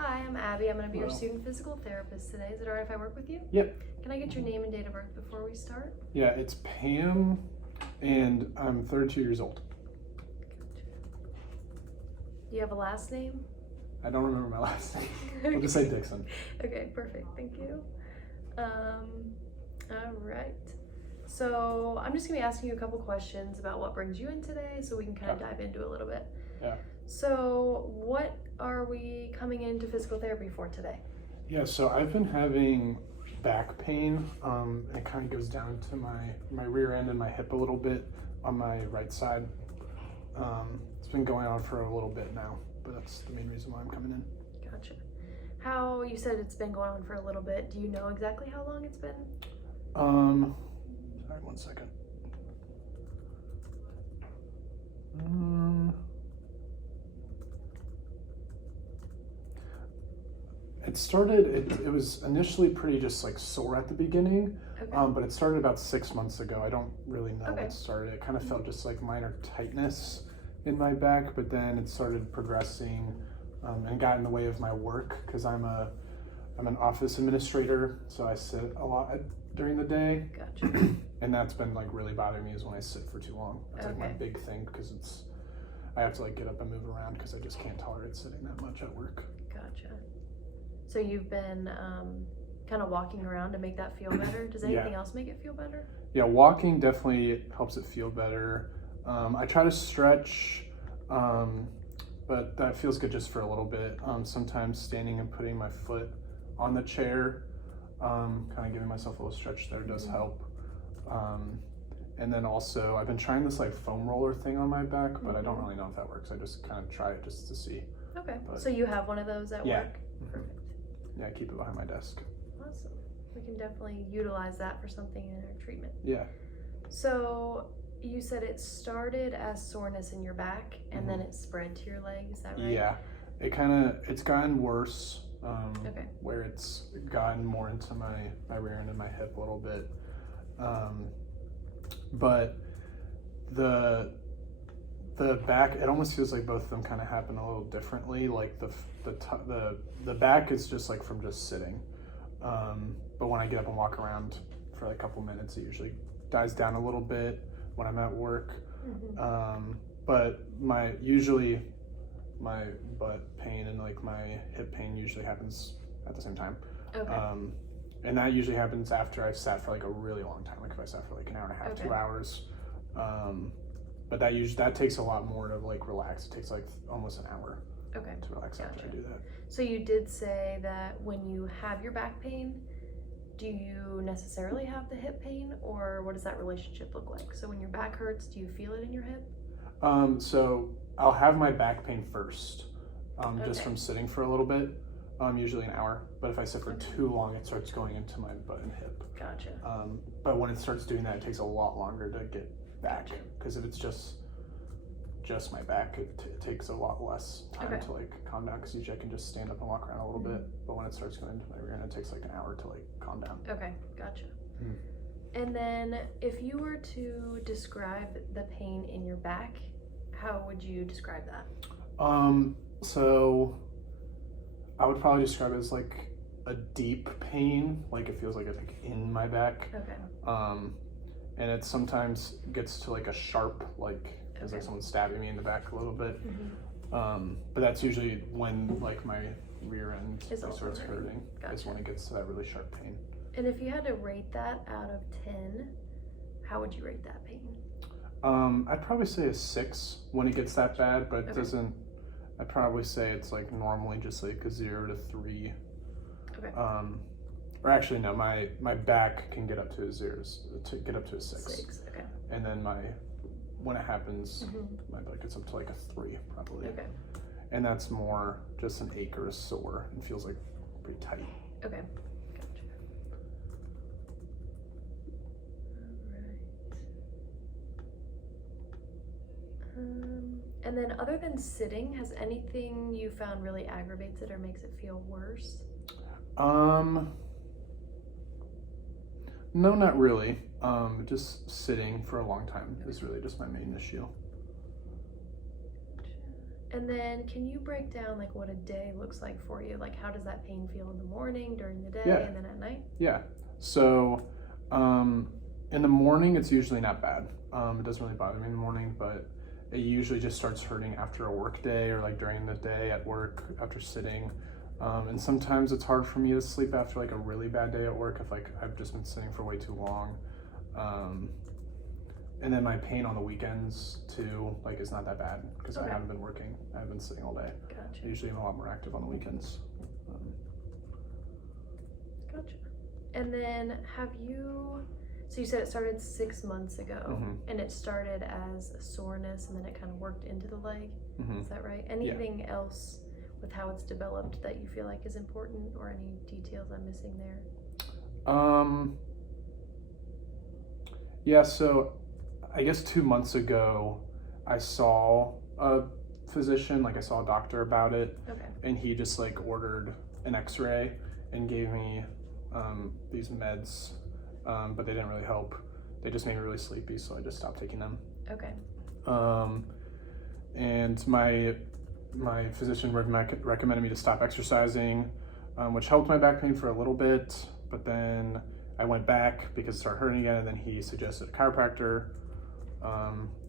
Hi, I'm Abby. I'm going to be your Hello. student physical therapist today. Is it alright if I work with you? Yep. Can I get your name and date of birth before we start? Yeah, it's Pam, and I'm 32 years old. Do you have a last name? I don't remember my last name. I'll just say Dixon. Okay, perfect. Thank you. Alright. So I'm just going to be asking you a couple questions about what brings you in today so we can kind of dive into a little bit. Yeah. So what are we coming into physical therapy for today? Yeah, so I've been having back pain. It kind of goes down to my rear end and my hip a little bit on my right side. It's been going on for a little bit now, but that's the main reason why I'm coming in. Gotcha. How, you said it's been going on for a little bit. Do you know exactly how long it's been? Sorry, 1 second. It was initially pretty just like sore at the beginning, Okay. but it started about 6 months ago. I don't really know Okay. what started. It kind of felt just like minor tightness in my back, but then it started progressing and got in the way of my work because I'm an office administrator, so I sit a lot during the day. Gotcha. And that's been like really bothering me is when I sit for too long. That's like my Okay. big thing because I have to like get up and move around because I just can't tolerate sitting that much at work. Gotcha. So you've been kind of walking around to make that feel better. Does anything else make it feel better? Yeah, walking definitely helps it feel better. I try to stretch, but that feels good just for a little bit. Sometimes standing and putting my foot on the chair, kind of giving myself a little stretch there does help. And then also I've been trying this like foam roller thing on my back, but I don't really know if that works. I just kind of try it just to see. Okay. But, so you have one of those at yeah. work? Perfect. Yeah, I keep it behind my desk. Awesome. We can definitely utilize that for something in our treatment. Yeah. So you said it started as soreness in your back and then it spread to your leg. Is that right? Yeah. It's gotten worse. Okay. Where it's gotten more into my rear end and my hip a little bit. But the back, it almost feels like both of them kind of happen a little differently. Like the back is just like from just sitting. But when I get up and walk around for like a couple minutes, it usually dies down a little bit when I'm at work. But usually my butt pain and like my hip pain usually happens at the same time. Okay. And that usually happens after I've sat for like a really long time. Like if I sat for like an hour and a half, 2 hours. But that takes a lot more to like relax. It takes like almost an hour to relax after I do that. So you did say that when you have your back pain, do you necessarily have the hip pain, or what does that relationship look like? So when your back hurts, do you feel it in your hip? So I'll have my back pain first, just from sitting for a little bit, usually an hour. But if I sit for too long, it starts going into my butt and hip. Gotcha. But when it starts doing that, it takes a lot longer to get back. Because if it's just my back, it takes a lot less time to like calm down. Because usually I can just stand up and walk around a little bit. But when it starts going into my rear end, it takes like an hour to like calm down. Okay, gotcha. And then if you were to describe the pain in your back, how would you describe that? So I would probably describe it as like a deep pain, like it feels like it's like in my back. Okay. And it sometimes gets to like a sharp, like it's like someone stabbing me in the back a little bit. But that's usually when like my rear end starts hurting. Is when it gets to that really sharp pain. And if you had to rate that out of 10, how would you rate that pain? I'd probably say a 6 when it gets that bad, but it doesn't. I'd probably say it's like normally just like a 0 to 3. Okay. Or actually no, my back can get up to a 6. 6. Okay. And then when it happens, my butt gets up to like a 3 probably. Okay. And that's more just an ache or a sore and feels like pretty tight. Okay. Gotcha. All right. And then other than sitting, has anything you found really aggravates it or makes it feel worse? No, not really. Just sitting for a long time is really just my main issue. And then can you break down like what a day looks like for you? Like how does that pain feel in the morning, during the day, Yeah. and then at night? Yeah. So, in the morning, it's usually not bad. It doesn't really bother me in the morning, but it usually just starts hurting after a work day or like during the day at work after sitting. And sometimes it's hard for me to sleep after like a really bad day at work if like I've just been sitting for way too long. And then my pain on the weekends too, like, is not that bad because I haven't been working. I've been sitting all day. Gotcha. Usually I'm a lot more active on the weekends. Gotcha. And then so you said it started 6 months ago, and it started as a soreness and then it kind of worked into the leg. Is that right? Anything else with how it's developed that you feel like is important, or any details I'm missing there? Yeah, so I guess 2 months ago I saw a physician, like I saw a doctor about it. Okay. And he just like ordered an x-ray and gave me these meds, but they didn't really help. They just made me really sleepy, so I just stopped taking them. Okay. And my physician recommended me to stop exercising, which helped my back pain for a little bit, but then I went back because it started hurting again, and then he suggested a chiropractor.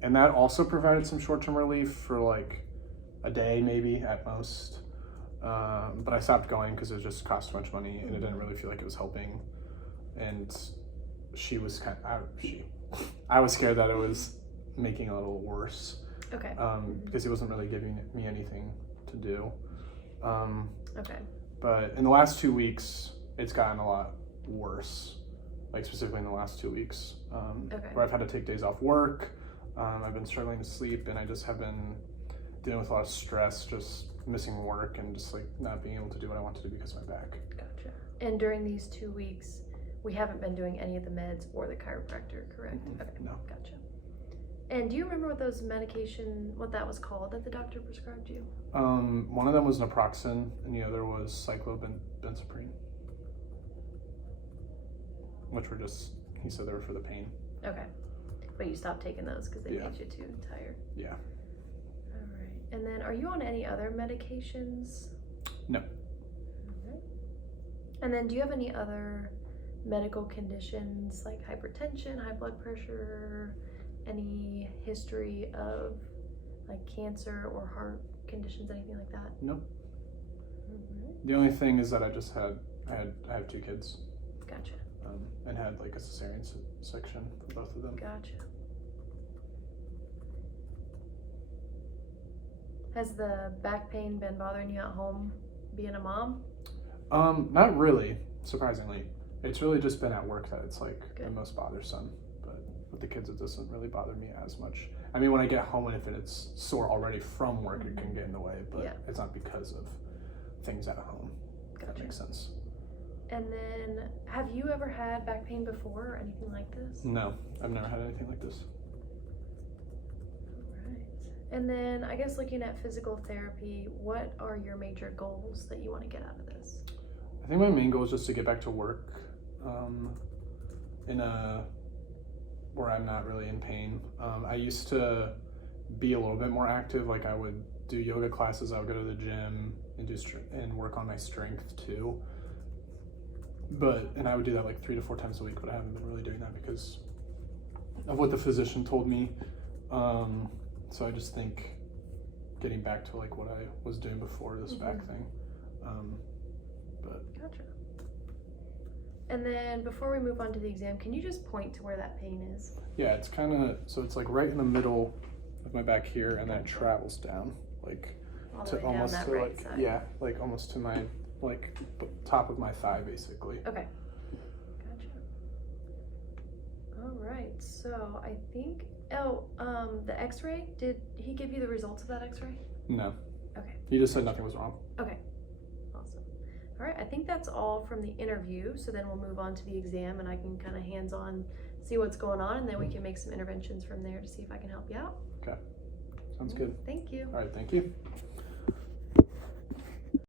And that also provided some short-term relief for like a day maybe at most. But I stopped going because it just cost too much money and it didn't really feel like it was helping. And I was scared that it was making it a little worse. Okay. Because he wasn't really giving me anything to do. Okay. But in the last 2 weeks, it's gotten a lot worse. Like specifically in the last 2 weeks, where I've had to take days off work. I've been struggling to sleep, and I just have been dealing with a lot of stress, just missing work and just like not being able to do what I want to do because of my back. Gotcha. And during these 2 weeks, we haven't been doing any of the meds or the chiropractor, correct? Okay. No. Gotcha. And do you remember what that was called that the doctor prescribed you? One of them was naproxen, and the other was cyclobenzaprine, which were just, he said they were for the pain. Okay. But you stopped taking those because they made you too tired. Yeah. All right. And then are you on any other medications? No. Okay. And then do you have any other medical conditions like hypertension, high blood pressure, any history of like cancer or heart conditions, anything like that? Nope. Mm-hmm. The only thing is that I have 2 kids. Gotcha. And had like a cesarean section for both of them. Gotcha. Has the back pain been bothering you at home being a mom? Not really, surprisingly. It's really just been at work that it's like the most bothersome. But with the kids, it doesn't really bother me as much. I mean, when I get home and if it's sore already from work, it can get in the way, but it's not because of things at home. If that makes sense. And then, have you ever had back pain before or anything like this? No, I've never had anything like this. All right. And then, I guess looking at physical therapy, what are your major goals that you want to get out of this? I think my main goal is just to get back to work where I'm not really in pain. I used to be a little bit more active. Like I would do yoga classes, I would go to the gym and work on my strength too. And I would do that like 3 to 4 times a week, but I haven't been really doing that because of what the physician told me. So I just think getting back to like what I was doing before this back thing. Gotcha. And then before we move on to the exam, can you just point to where that pain is? Yeah, it's kind of, so it's like right in the middle of my back here, and then it travels down like all to almost to right like side. like almost to my like top of my thigh basically. Okay. Gotcha. All right. So I think the x-ray, did he give you the results of that x-ray? No. Okay. He just said nothing was wrong. Okay. Awesome. All right. I think that's all from the interview. So then we'll move on to the exam and I can kind of hands-on see what's going on, and then we can make some interventions from there to see if I can help you out. Okay. Sounds good. Thank you. All right. Thank you.